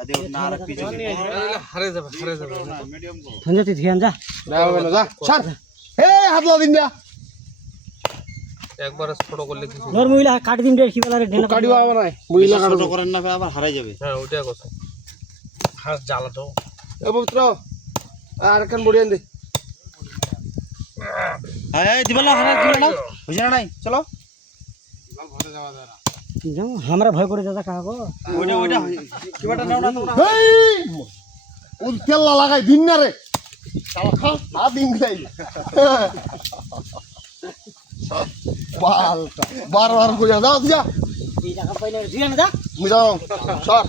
আদে ওর না আর পিছে হারে যাবে মিডিয়াম করো ধঞ্জা তুই ধ্যান যা না হবে না যা ছাড় এই হাত লা দিন যা একবার ছোট করলে কিছু নর মহিলা কাটি দিন রে কি বলা রে ঢেনা কাটিও হবে না মহিলা কাটো ছোট করেন না আবার হারাই যাবে হ্যাঁ ওইটা কথা হাত জ্বালা তো এ পুত্র আর কেন বড়িয়ান দে এই দিবালা হারা দিবালা বুঝনা নাই চলো যাও हमरा ভয় করে দাদা কাগো ওইটা কিবাটা নাও না তোমরা এই ও তেল লাগাই দিন না রে শালা খা না দিন খাই পালটা বারবার কইয়া যাও যা এই টাকা পাইলে দিও না যা মুই যাও সর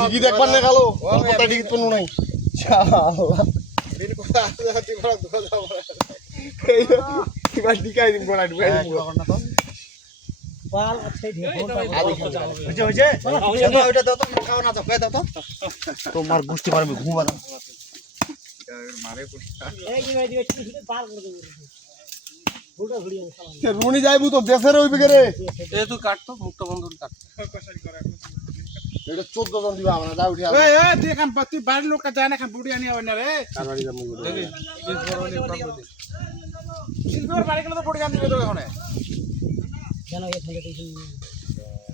টিকি দেখবার না গেল কত টিকিট পড়লো নাই শালা বিন কথা আছে বড় দুঃখ যাও এই কিবা টিকাই দিন বড় ঢুকাই দিন পাল আছে ঢে হইছে ওইটা দাও তো খাও না দাও দাও তো তোমার গুষ্টি মারবে ঘুমা দাও এই যে ভাই দিবে পাল করে দেব ফুটা ভিডিও সে রুনি যাইবু তো দেশের ওই বিকে রে এ তুই কাট তো মুখটা বন্ধ করে কাট এটা 14 জন দিবা আমরা যা উঠি এই এই তুই এখন তুই বাড়ির লোক যায় না এখন বুড়ি আনি হবে না রে কার বাড়ি যাবো দেখি সিলভার বাড়ি গেলে তো বুড়ি আনি দিবে তো এখন জানো এই থেকে দিন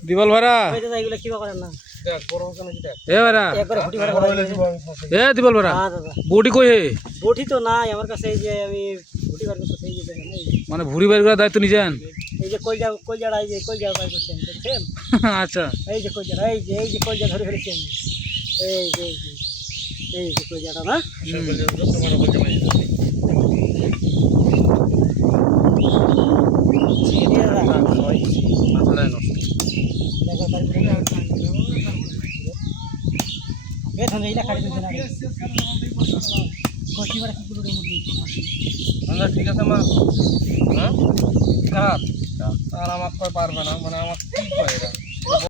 দিবল ভাড়া ওই দাদা এগুলো কিবা করেন না দেখ বড় কেন কি দেখ এ ভাড়া একবার ফুটি ভাড়া করে এ দিবল ভাড়া হ্যাঁ দাদা বডি কই হে বটি তো নাই আমার কাছে এই যে আমি ফুটি ভাড়া করতে সেই যে দেখেন এই যে মানে ভুরি বাইর করার দায়িত্ব নিছেন এই যে কলজাড়া এই যে কলজাড়া পাই করছেন দেখছেন আচ্ছা এই যে কলজাড়া এই যে কলজা ধরে ফেলেছেন এই যে কলজাটা না এ ধন এইলা কাটি দিন না কষ্টি বড় কি পুরো মুরগি আমরা ঠিক আছে মা হ্যাঁ আর আমার কই পারবে না মানে আমার কি করে এরা